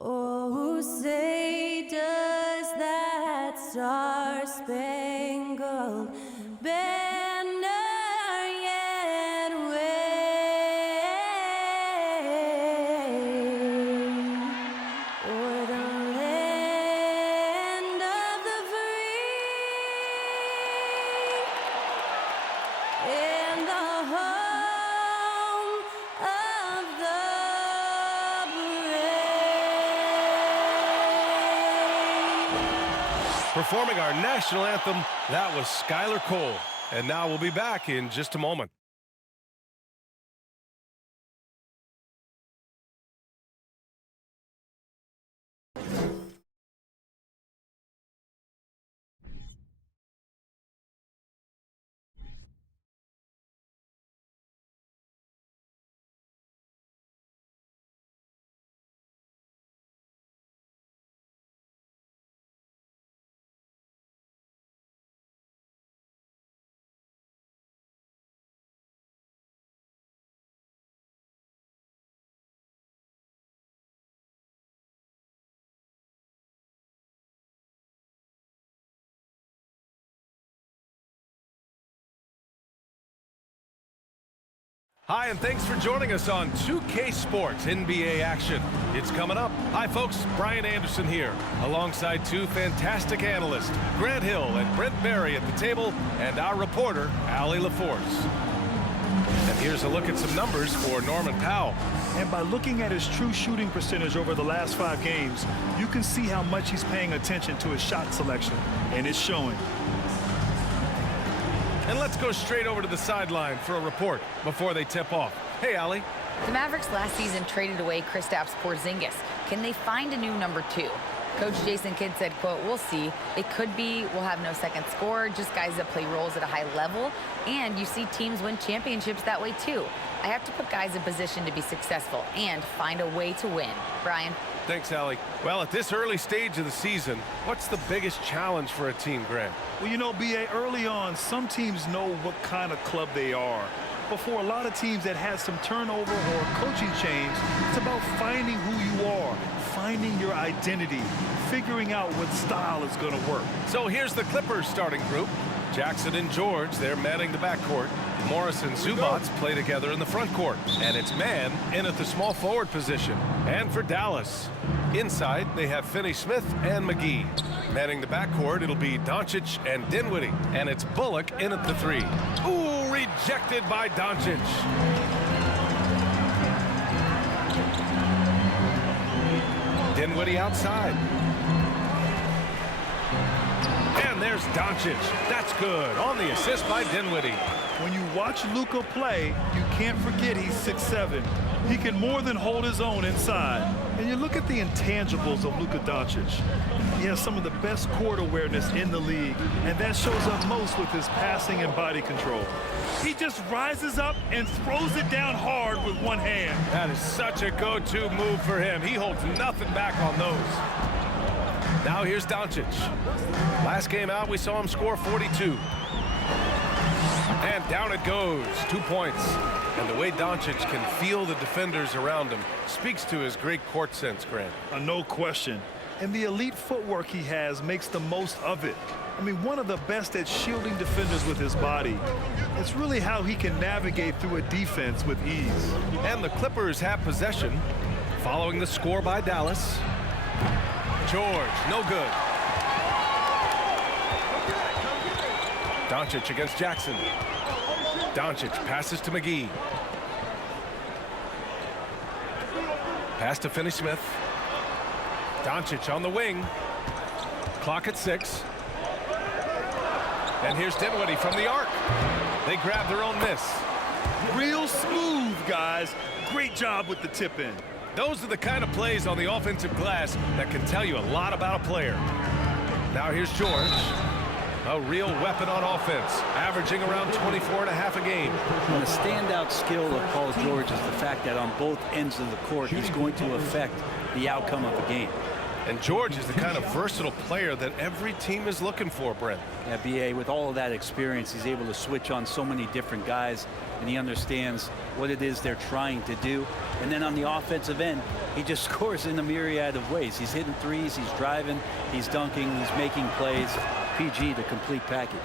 Oh, say does that star-spangled banner yet wave o'er the land of the free and the home of the brave. Performing our national anthem, that was Skylar Cole. And now we'll be back in just a moment. Hi, and thanks for joining us on 2K Sports NBA action. It's coming up. Hi, folks. Brian Anderson here, alongside two fantastic analysts, Grant Hill and Brent Barry at the table, and our reporter, Allie LaForce. And here's a look at some numbers for Norman Powell. And by looking at his true shooting percentage over the last 5 games, you can see how much he's paying attention to his shot selection, and it's showing. And let's go straight over to the sideline for a report before they tip off. Hey, Allie. The Mavericks last season traded away Kristaps Porzingis. Can they find a new number 2? Coach Jason Kidd said, quote, "We'll see. It could be we'll have no second scorer, just guys that play roles at a high level. And you see teams win championships that way, too. I have to put guys in position to be successful and find a way to win." Brian. Thanks, Allie. Well, at this early stage of the season, what's the biggest challenge for a team, Grant? Well, you know, B.A., early on, some teams know what kind of club they are. But for a lot of teams that had some turnover or coaching change, it's about finding who you are, finding your identity, figuring out what style is going to work. So here's the Clippers starting group. Jackson and George, they're manning the backcourt. Morris and Zubac play together in the front court. And it's man in at the small forward position. And for Dallas, inside they have Finney-Smith and McGee. Manning the backcourt, it'll be Doncic and Dinwiddie. And it's Bullock in at the 3. Ooh, rejected by Doncic. Dinwiddie outside. And there's Doncic. That's good. On the assist by Dinwiddie. When you watch Luka play, you can't forget he's 6'7". He can more than hold his own inside. And you look at the intangibles of Luka Doncic. He has some of the best court awareness in the league, and that shows up most with his passing and body control. He just rises up and throws it down hard with one hand. That is such a go-to move for him. He holds nothing back on those. Now here's Doncic. Last game out, we saw him score 42. And down it goes. 2 points. And the way Doncic can feel the defenders around him speaks to his great court sense, Grant. No question. And the elite footwork he has makes the most of it. I mean, one of the best at shielding defenders with his body. It's really how he can navigate through a defense with ease. And the Clippers have possession following the score by Dallas. George, no good. Doncic against Jackson. Doncic passes to McGee. Pass to Finney-Smith. Doncic on the wing. Clock at 6. And here's Dinwiddie from the arc. They grab their own miss. Real smooth, guys. Great job with the tip in. Those are the kind of plays on the offensive glass that can tell you a lot about a player. Now here's George. A real weapon on offense, averaging around 24.5 a game. And the standout skill of Paul George is the fact that on both ends of the court, he's going to affect the outcome of the game. And George is the kind of versatile player that every team is looking for, Brent. Yeah, B.A., with all of that experience, he's able to switch on so many different guys, and he understands what it is they're trying to do. And then on the offensive end, he just scores in a myriad of ways. He's hitting threes, he's driving, he's dunking, he's making plays. PG, the complete package.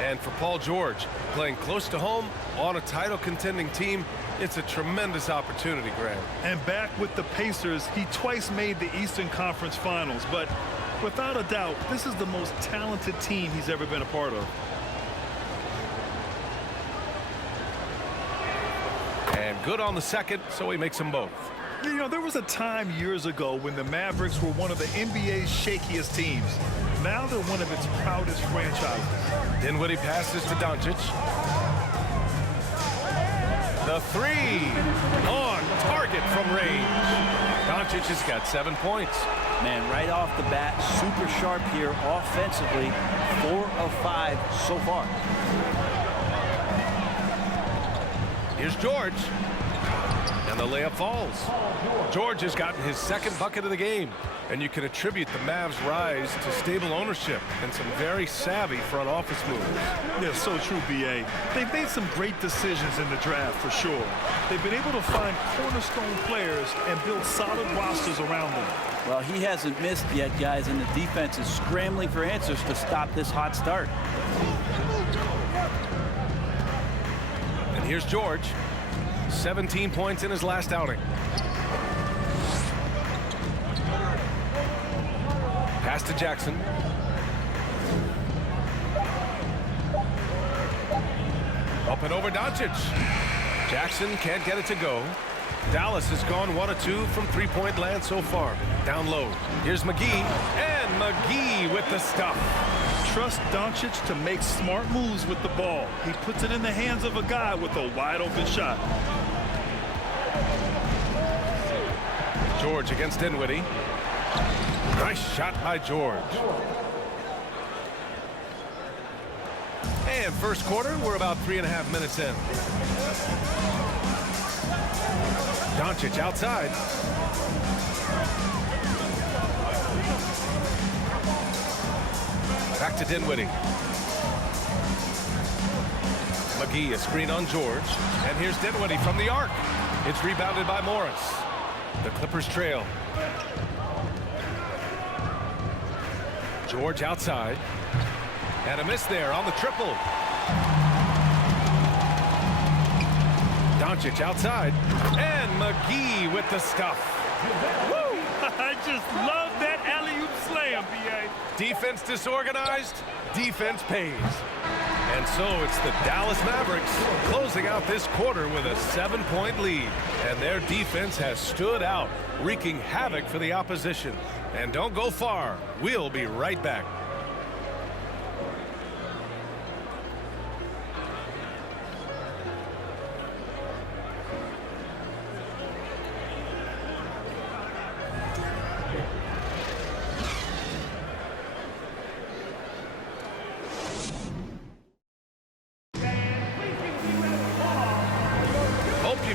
And for Paul George, playing close to home on a title contending team, it's a tremendous opportunity, Graham. And back with the Pacers, he twice made the Eastern Conference Finals, but without a doubt, this is the most talented team he's ever been a part of. And good on the second, so he makes them both. You know, there was a time years ago when the Mavericks were one of the NBA's shakiest teams. Now they're one of its proudest franchises. Dinwiddie passes to Doncic. The three on target from range. Doncic has got 7 points. Man, right off the bat, super sharp here offensively. 4 of 5 so far. Here's George. And the layup falls. George has gotten his second bucket of the game. And you can attribute the Mavs' rise to stable ownership and some very savvy front office moves. Yeah, so true, B.A. They've made some great decisions in the draft, for sure. They've been able to find cornerstone players and build solid rosters around them. Well, he hasn't missed yet, guys, and the defense is scrambling for answers to stop this hot start. And here's George. 17 points in his last outing. Pass to Jackson. Up and over Doncic. Jackson can't get it to go. Dallas has gone 1 of 2 from three-point land so far. Down low. Here's McGee. And McGee with the stuff. Trust Doncic to make smart moves with the ball. He puts it in the hands of a guy with a wide-open shot. George against Dinwiddie. Nice shot by George. And first quarter, we're about 3.5 minutes in. Doncic outside. Back to Dinwiddie. McGee, a screen on George. And here's Dinwiddie from the arc. It's rebounded by Morris. The Clippers trail. George outside. And a miss there on the triple. Doncic outside. And McGee with the stuff. Woo! I just love that alley-oop slam, B.A. Defense disorganized, defense pays. And so it's the Dallas Mavericks closing out this quarter with a 7-point lead. And their defense has stood out, wreaking havoc for the opposition. And don't go far. We'll be right back.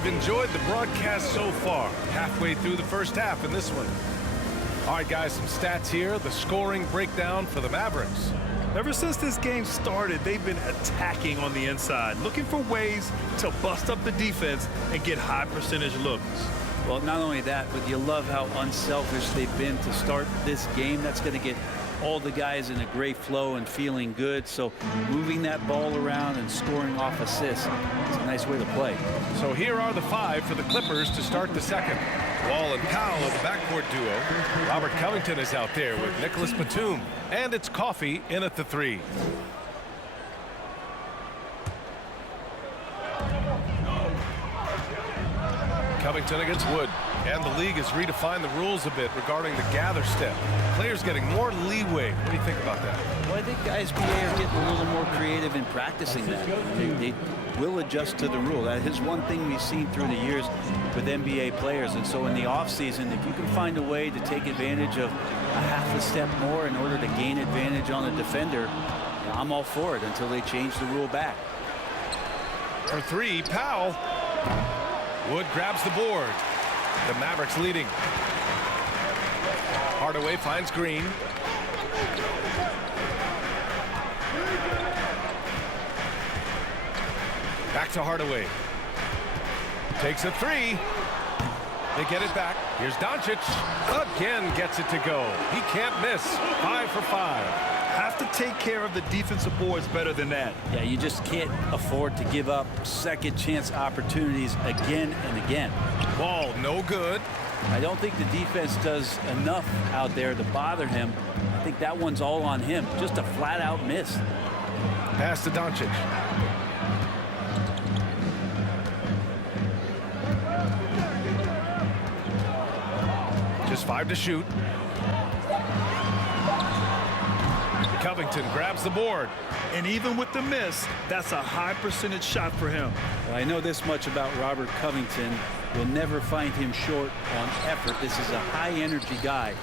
Enjoyed the broadcast so far. Halfway through the first half in this one. All right, guys, some stats here. The scoring breakdown for the Mavericks. Ever since this game started, they've been attacking on the inside, looking for ways to bust up the defense and get high percentage looks. Well, not only that, but you love how unselfish they've been to start this game. That's going to get all the guys in a great flow and feeling good. So moving that ball around and scoring off assists, it's a nice way to play. So here are the 5 for the Clippers to start the second. Wall and Powell of the backcourt duo. Robert Covington is out there with Nicholas Batum. And it's Coffey in at the 3. Covington against Wood. And the league has redefined the rules a bit regarding the gather step. Players getting more leeway. What do you think about that? Well, I think guys BA are getting a little more creative in practicing that. They will adjust to the rule. That is one thing we've seen through the years with NBA players. And so in the offseason, if you can find a way to take advantage of a half a step more in order to gain advantage on a defender, I'm all for it until they change the rule back. For 3, Powell. Wood grabs the board. The Mavericks leading. Hardaway finds Green. Back to Hardaway. Takes a 3. They get it back. Here's Doncic. Again gets it to go. He can't miss. 5 for 5. Have to take care of the defensive boards better than that. Yeah, you just can't afford to give up second chance opportunities again and again. Ball no good. I don't think the defense does enough out there to bother him. I think that one's all on him. Just a flat-out miss. Pass to Doncic. Just 5 to shoot. Covington grabs the board. And even with the miss, that's a high percentage shot for him. Well, I know this much about Robert Covington. We'll never find him short on effort. This is a high-energy guy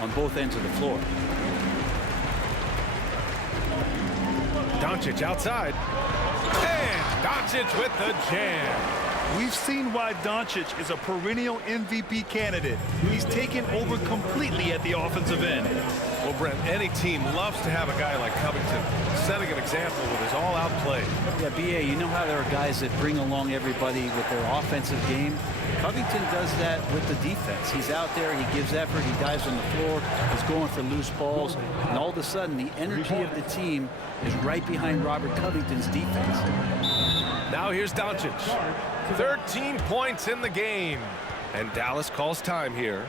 on both ends of the floor. Doncic outside. And Doncic with the jam. We've seen why Doncic is a perennial MVP candidate. He's taken over completely at the offensive end. Well, Brent, any team loves to have a guy like Covington setting an example with his all-out play. Yeah, B.A., you know how there are guys that bring along everybody with their offensive game? Covington does that with the defense. He's out there, he gives effort, he dives on the floor, he's going for loose balls, and all of a sudden the energy of the team is right behind Robert Covington's defense. Now here's Doncic. 13 points in the game. And Dallas calls time here.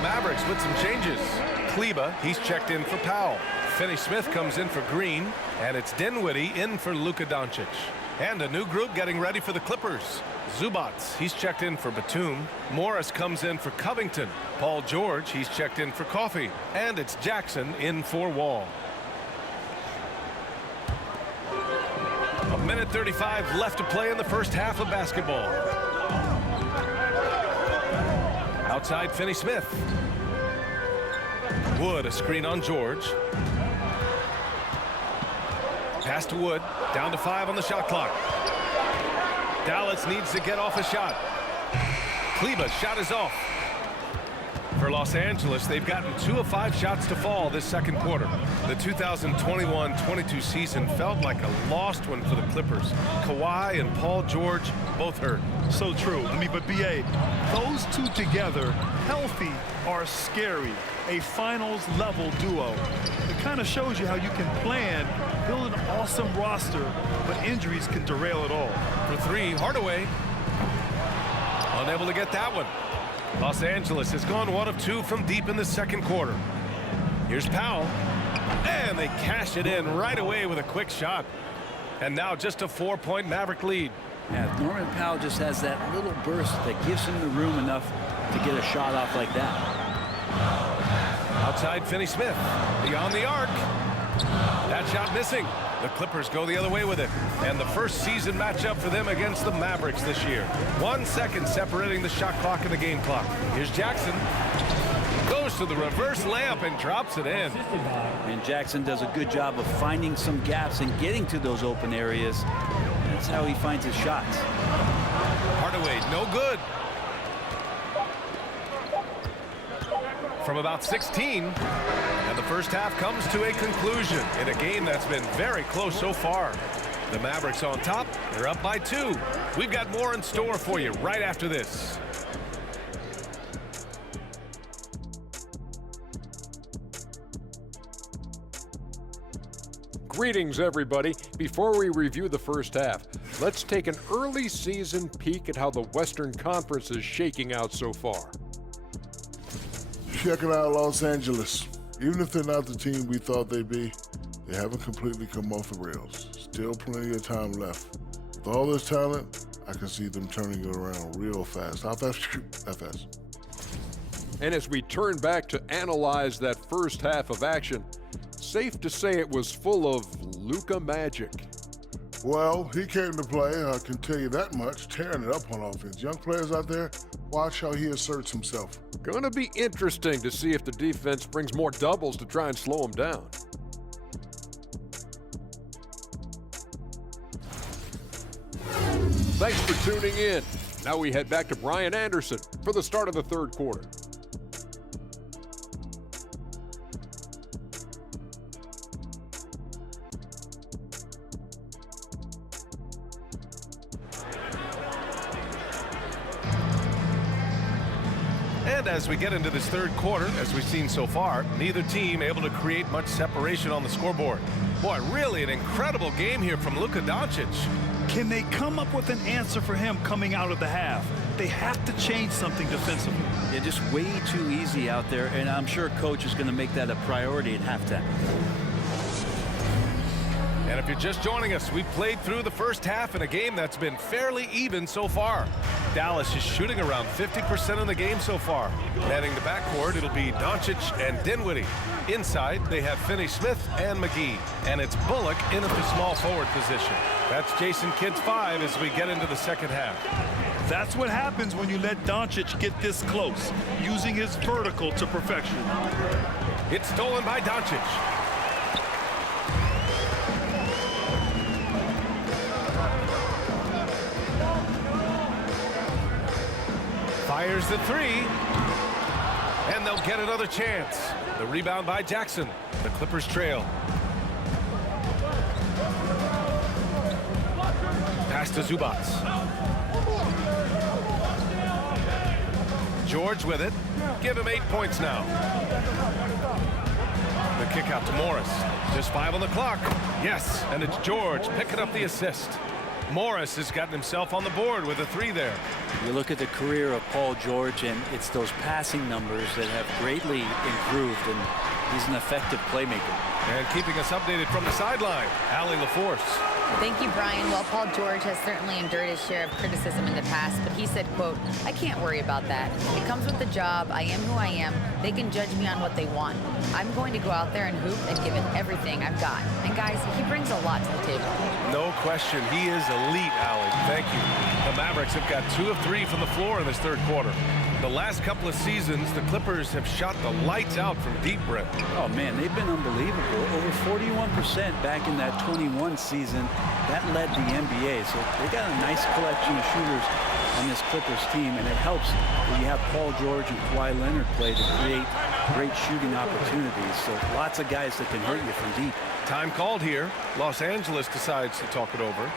Mavericks with some changes. Kleba, he's checked in for Powell. Finney-Smith comes in for Green, and it's Dinwiddie in for Luka Doncic. And a new group getting ready for the Clippers. Zubac, he's checked in for Batum. Morris comes in for Covington. Paul George, he's checked in for Coffey. And it's Jackson in for Wall. A minute 35 left to play in the first half of basketball. Outside Finney-Smith. Wood, a screen on George. Pass to Wood, down to 5 on the shot clock. Dallas needs to get off a shot. Kleba's shot is off. For Los Angeles, they've gotten 2 of 5 shots to fall this second quarter. The 2021-22 season felt like a lost one for the Clippers. Kawhi and Paul George both hurt. So true. I mean, but B.A., those two together, healthy, are scary. A finals-level duo. It kind of shows you how you can plan, build an awesome roster, but injuries can derail it all. For 3, Hardaway. Unable to get that one. Los Angeles has gone 1 of 2 from deep in the second quarter. Here's Powell. And they cash it in right away with a quick shot. And now just a 4-point Maverick lead. Yeah, Norman Powell just has that little burst that gives him the room enough to get a shot off like that. Outside Finney-Smith. Beyond the arc. That shot missing. The Clippers go the other way with it. And the first season matchup for them against the Mavericks this year. 1 second separating the shot clock and the game clock. Here's Jackson. Goes to the reverse layup and drops it in. And Jackson does a good job of finding some gaps and getting to those open areas. That's how he finds his shots. Hardaway, no good. from about 16. And the first half comes to a conclusion in a game that's been very close so far. The Mavericks on top. They're up by 2. We've got more in store for you right after this. Greetings, everybody. Before we review the first half, let's take an early season peek at how the Western Conference is shaking out so far. Checking out Los Angeles. Even if they're not the team we thought they'd be, they haven't completely come off the rails. Still plenty of time left. With all this talent, I can see them turning it around real fast. How fast? That fast. And as we turn back to analyze that first half of action, safe to say it was full of Luka magic. Well, he came to play, I can tell you that much, tearing it up on offense. Young players out there, watch how he asserts himself. Gonna be interesting to see if the defense brings more doubles to try and slow him down. Thanks for tuning in. Now we head back to Brian Anderson for the start of the third quarter. And as we get into this third quarter, as we've seen so far, neither team able to create much separation on the scoreboard. Boy, really an incredible game here from Luka Doncic. Can they come up with an answer for him coming out of the half? They have to change something defensively. They're just way too easy out there, and I'm sure coach is going to make that a priority at halftime. And if you're just joining us, we've played through the first half in a game that's been fairly even so far. Dallas is shooting around 50% in the game so far. Heading to backcourt, it'll be Doncic and Dinwiddie. Inside, they have Finney-Smith and McGee. And it's Bullock in at the small forward position. That's Jason Kidd's 5 as we get into the second half. That's what happens when you let Doncic get this close, using his vertical to perfection. It's stolen by Doncic. Fires the 3. And they'll get another chance. The rebound by Jackson. The Clippers trail. Pass to Zubac. George with it. Give him 8 points now. The kick out to Morris. Just 5 on the clock. Yes, and it's George picking up the assist. Morris has gotten himself on the board with a 3 there. You look at the career of Paul George, and it's those passing numbers that have greatly improved, and he's an effective playmaker. And keeping us updated from the sideline, Allie LaForce. Thank you, Brian. Well, Paul George has certainly endured his share of criticism in the past, but he said, quote, "I can't worry about that. It comes with the job. I am who I am. They can judge me on what they want. I'm going to go out there and hoop and give it everything I've got." And guys, he brings a lot to the table. No question, he is elite, Allie. Thank you. The Mavericks have got 2 of 3 from the floor in this third quarter. The last couple of seasons, the Clippers have shot the lights out from deep, Brett. Oh, man, they've been unbelievable. Over 41% back in that 21 season. That led the NBA. So they got a nice collection of shooters on this Clippers team, and it helps when you have Paul George and Kawhi Leonard play to create great shooting opportunities. So lots of guys that can hurt you from deep. Time called here. Los Angeles decides to talk it over.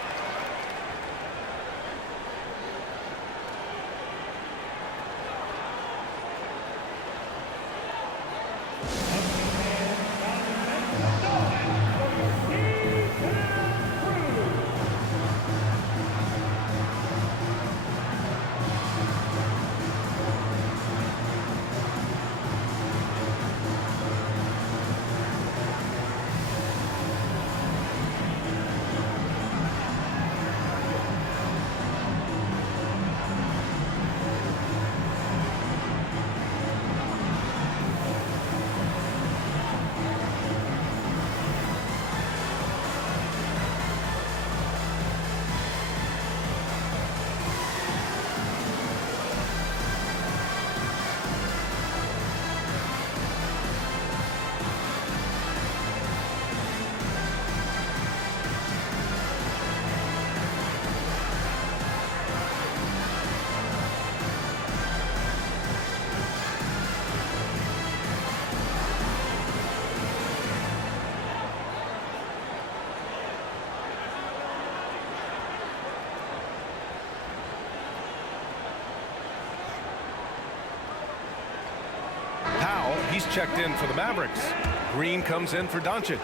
he's checked in for the Mavericks. Green comes in for Doncic.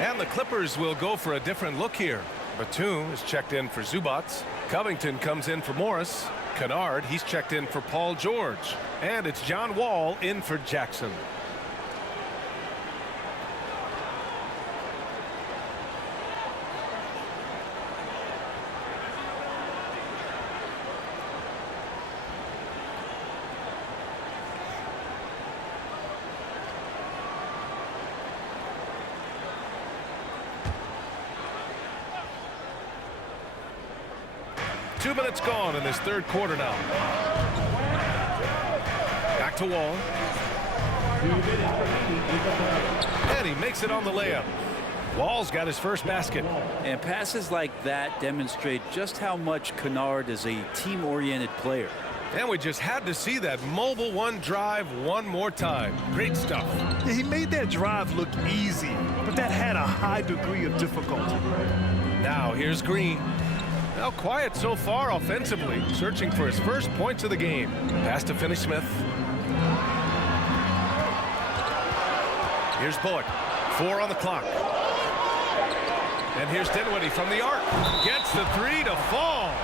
And the Clippers will go for a different look here. Batum is checked in for Zubats. Covington comes in for Morris. Kennard, he's checked in for Paul George. And it's John Wall in for Jackson. Two minutes gone in this third quarter now. Back to Wall. And he makes it on the layup. Wall's got his first basket. And passes like that demonstrate just how much Kennard is a team-oriented player. And we just had to see that mobile one drive one more time. Great stuff. Yeah, he made that drive look easy, but that had a high degree of difficulty. Now here's Green. Now quiet so far offensively, searching for his first points of the game. Pass to Finney-Smith. Here's Bullock. 4 on the clock. And here's Dinwiddie from the arc. Gets the three to fall.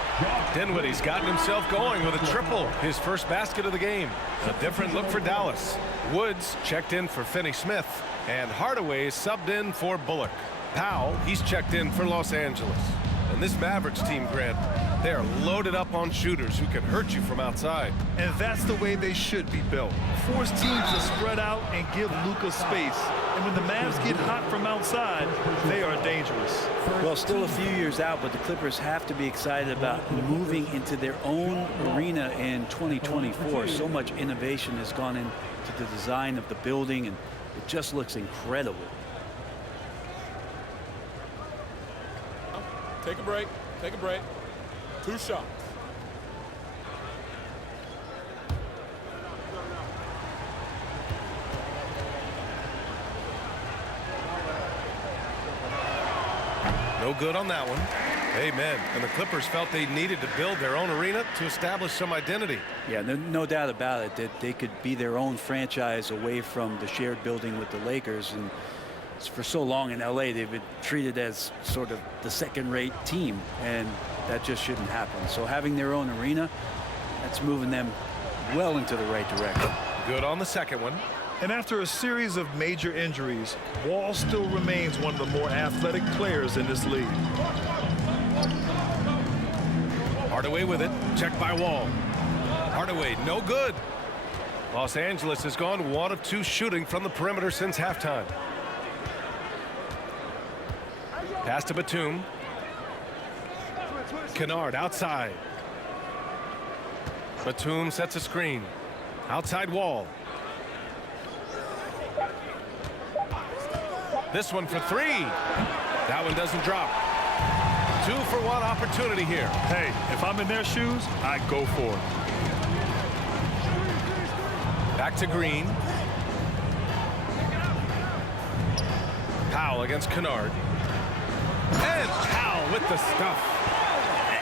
Dinwiddie's gotten himself going with a triple. His first basket of the game. A different look for Dallas. Woods checked in for Finney-Smith. And Hardaway subbed in for Bullock. Powell, he's checked in for Los Angeles. And this Mavericks team, Grant, they are loaded up on shooters who can hurt you from outside. And that's the way they should be built. Force teams to spread out and give Luka space. And when the Mavs get hot from outside, they are dangerous. Well, still a few years out, but the Clippers have to be excited about moving into their own arena in 2024. So much innovation has gone into the design of the building, and it just looks incredible. Take a break. Take a break. 2 shots. No good on that one. Amen. And the Clippers felt they needed to build their own arena to establish some identity. Yeah, no doubt about it that they could be their own franchise away from the shared building with the Lakers. And for so long in LA, they've been treated as sort of the second-rate team, and that just shouldn't happen. So having their own arena, that's moving them well into the right direction. Good on the second one. And after a series of major injuries, Wall still remains one of the more athletic players in this league. Hardaway with it. Checked by Wall. Hardaway, no good. Los Angeles has gone 1 of 2 shooting from the perimeter since halftime. Pass to Batum. Kennard outside. Batum sets a screen. Outside Wall. This one for 3. That one doesn't drop. 2-for-1 opportunity here. Hey, if I'm in their shoes, I go for it. Back to Green. Powell against Kennard. And Powell with the stuff.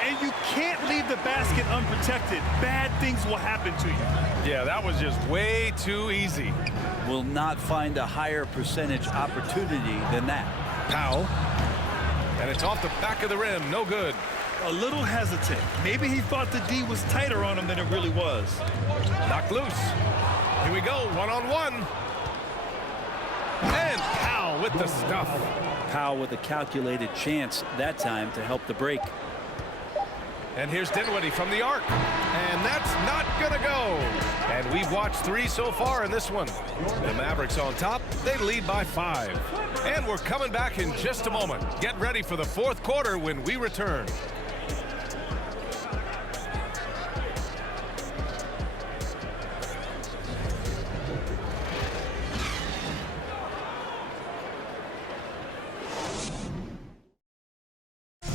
And you can't leave the basket unprotected. Bad things will happen to you. Yeah, that was just way too easy. Will not find a higher percentage opportunity than that. Powell. And it's off the back of the rim. No good. A little hesitant. Maybe he thought the D was tighter on him than it really was. Knocked loose. Here we go. 1-on-1. And Powell with the stuff. Powell with a calculated chance that time to help the break. And here's Dinwiddie from the arc. And that's not going to go. And we've watched 3 so far in this one. The Mavericks on top. They lead by 5. And we're coming back in just a moment. Get ready for the 4th quarter when we return.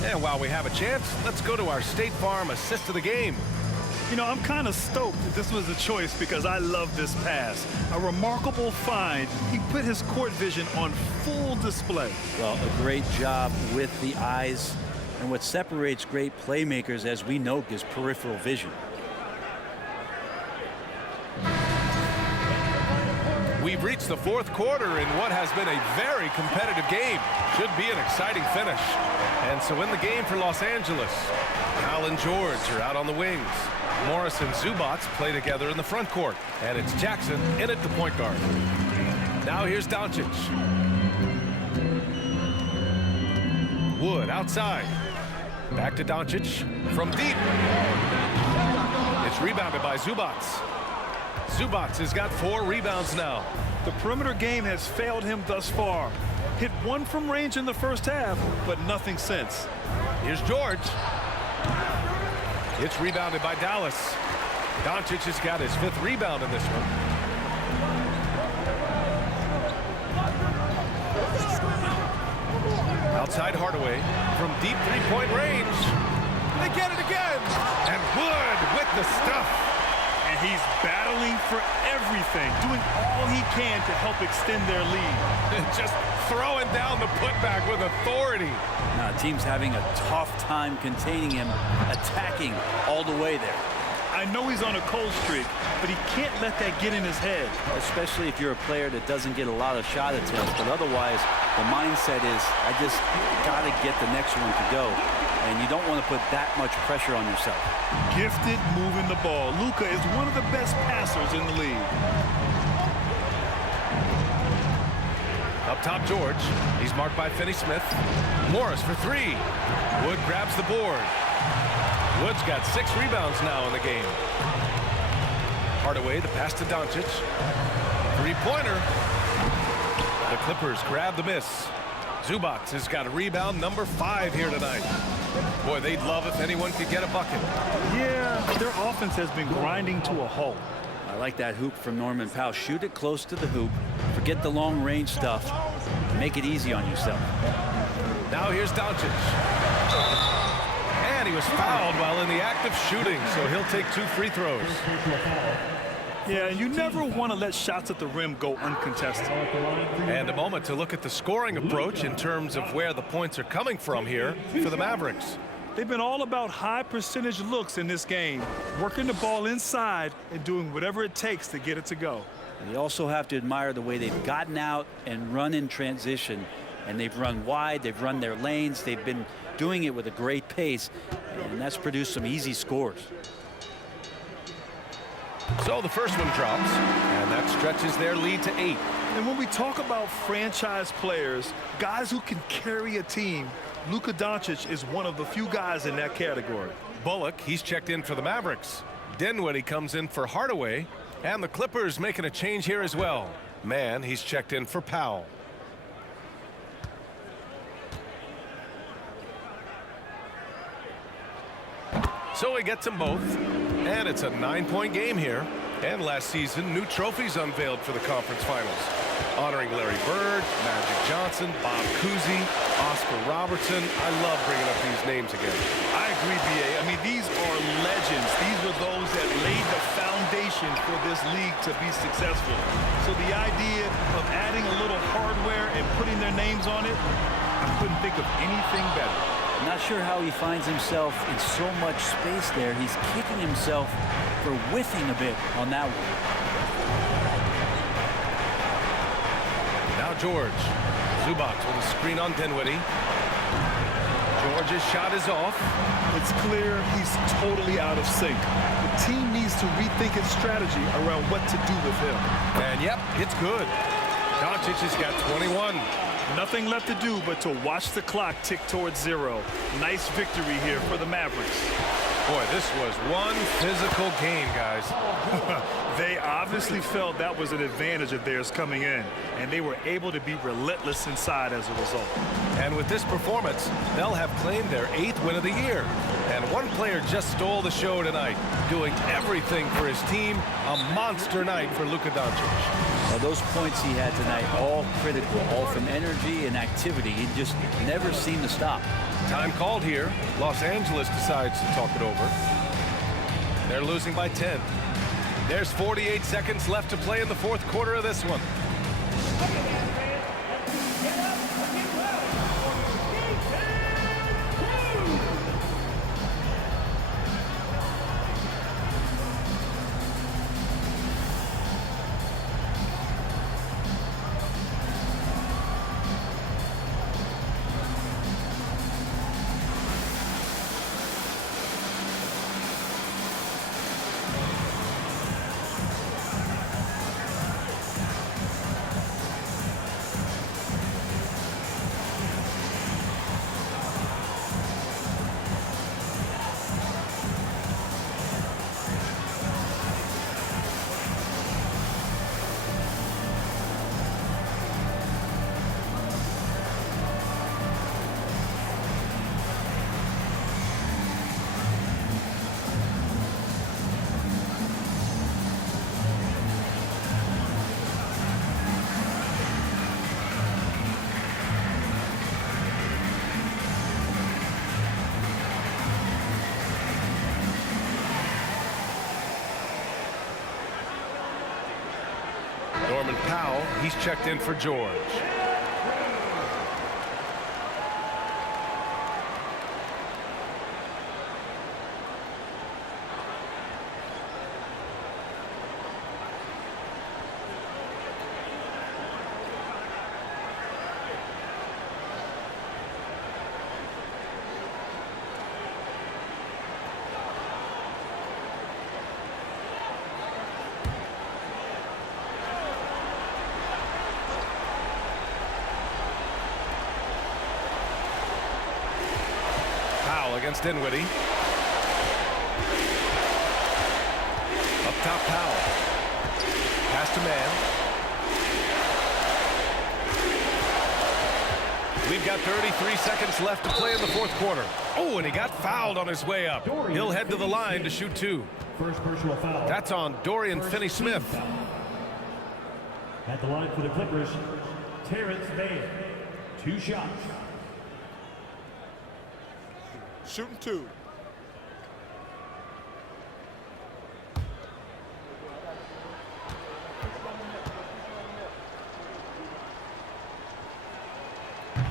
And while we have a chance, let's go to our State Farm assist of the game. You know, I'm kind of stoked that this was a choice because I love this pass. A remarkable find. He put his court vision on full display. Well, a great job with the eyes. And what separates great playmakers, as we know, is peripheral vision. we've reached the fourth quarter in what has been a very competitive game. Should be an exciting finish. And so in the game for Los Angeles, Powell and George are out on the wings. Morris and Zubats play together in the front court. And it's Jackson in at the point guard. Now here's Doncic. Wood outside. Back to Doncic from deep. It's rebounded by Zubats. Zubats has got 4 rebounds now. The perimeter game has failed him thus far. Hit 1 from range in the first half, but nothing since. Here's George. It's rebounded by Dallas. Doncic has got his 5th rebound in this one. Outside Hardaway from deep 3-point range. They get it again. And Wood with the stuff. And he's battling for everything, doing all he can to help extend their lead. Just throwing down the putback with authority. Now, the team's having a tough time containing him, attacking all the way there. I know he's on a cold streak, but he can't let that get in his head. Especially if you're a player that doesn't get a lot of shot attempts. But otherwise, the mindset is, I just got to get the next one to go. And you don't want to put that much pressure on yourself. Gifted moving the ball. Luka is one of the best passers in the league. Up top, George. He's marked by Finney-Smith. Morris for 3. Wood grabs the board. Wood's got 6 rebounds now in the game. Hardaway, the pass to Doncic. 3-pointer. The Clippers grab the miss. Zubats has got a rebound number 5 here tonight. Boy, they'd love if anyone could get a bucket. Yeah, their offense has been grinding to a halt. I like that hoop from Norman Powell. Shoot it close to the hoop. Forget the long range stuff. Make it easy on yourself. Now here's Doncic. And he was fouled while in the act of shooting, so he'll take 2 free throws. Yeah, you never want to let shots at the rim go uncontested. And a moment to look at the scoring approach in terms of where the points are coming from here for the Mavericks. They've been all about high percentage looks in this game, working the ball inside and doing whatever it takes to get it to go. And you also have to admire the way they've gotten out and run in transition. And they've run wide, they've run their lanes, they've been doing it with a great pace, and that's produced some easy scores. So the first one drops, and that stretches their lead to 8. And when we talk about franchise players, guys who can carry a team, Luka Doncic is one of the few guys in that category. Bullock, he's checked in for the Mavericks. Dinwiddie comes in for Hardaway, and the Clippers making a change here as well. Mann, he's checked in for Powell. So he gets them both, and it's a 9-point game here. And last season, new trophies unveiled for the conference finals, honoring Larry Bird, Magic Johnson, Bob Cousy, Oscar Robertson. I love bringing up these names again. I agree, B.A. I mean, these are legends. These were those that laid the foundation for this league to be successful. So the idea of adding a little hardware and putting their names on it, I couldn't think of anything better. I'm not sure how he finds himself in so much space there. He's kicking himself for whiffing a bit on that one. Now George. Zubats with a screen on Dinwiddie. George's shot is off. It's clear he's totally out of sync. The team needs to rethink its strategy around what to do with him. And yep, it's good. Doncic has got 21. Nothing left to do but to watch the clock tick towards 0. Nice victory here for the Mavericks. Boy, this was one physical game, guys. They obviously felt that was an advantage of theirs coming in, and they were able to be relentless inside as a result. And with this performance, they'll have claimed their 8th win of the year. And one player just stole the show tonight, doing everything for his team. A monster night for Luka Doncic. Well, those points he had tonight, all critical, all from energy and activity. He just never seemed to stop. Time called here. Los Angeles decides to talk it over. They're losing by 10. There's 48 seconds left to play in the fourth quarter of this one. Norman Powell. He's checked in for George. Against Dinwiddie. Up top, Powell. Pass to man. We've got 33 seconds left to play in the fourth quarter. Oh, and he got fouled on his way up. He'll head to the line to shoot two. First personal foul. That's on Dorian Finney-Smith. At the line for the Clippers, Terrence Mann. 2 shots. Shooting 2.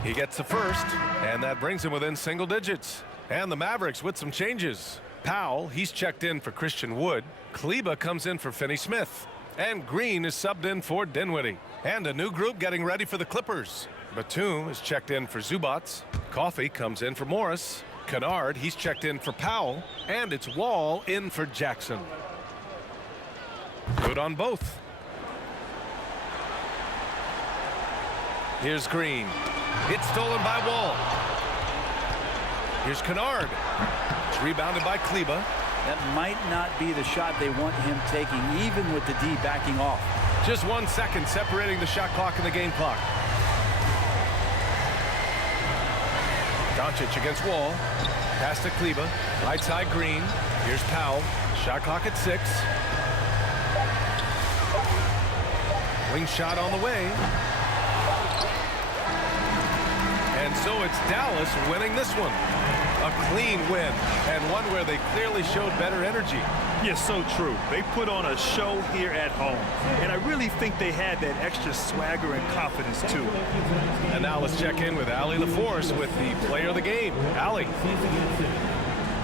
He gets the first, and that brings him within single digits. And the Mavericks with some changes. Powell, he's checked in for Christian Wood. Kleba comes in for Finney-Smith. And Green is subbed in for Dinwiddie. And a new group getting ready for the Clippers. Batum is checked in for Zubats. Coffey comes in for Morris. Kennard, he's checked in for Powell. And it's Wall in for Jackson. Good on both. Here's Green. It's stolen by Wall. Here's Kennard. It's rebounded by Kleba. That might not be the shot they want him taking, even with the D backing off. Just 1 second separating the shot clock and the game clock. Doncic against Wall. Pass to Kleba. Right side Green. Here's Powell. Shot clock at 6. Wing shot on the way. And so it's Dallas winning this one. A clean win, and one where they clearly showed better energy. Yes, so true. They put on a show here at home, and I really think they had that extra swagger and confidence, too. And now let's check in with Allie LaForce with the player of the game. Allie.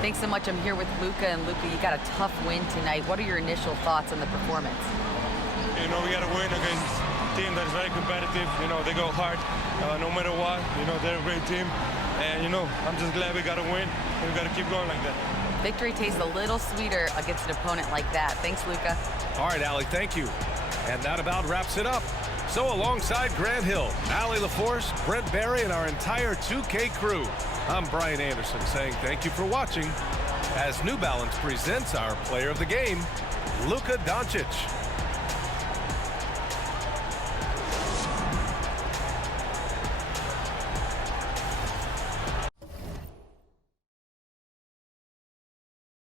Thanks so much. I'm here with Luka, and Luka, you got a tough win tonight. What are your initial thoughts on the performance? You know, we got to win against a team that is very competitive. You know, they go hard no matter what. You know, they're a great team. And, you know, I'm just glad we got to win, and we got to keep going like that. Victory tastes a little sweeter against an opponent like that. Thanks, Luka. All right, Allie, thank you. And that about wraps it up. So alongside Grant Hill, Allie LaForce, Brent Barry, and our entire 2K crew, I'm Brian Anderson saying thank you for watching as New Balance presents our player of the game, Luka Doncic.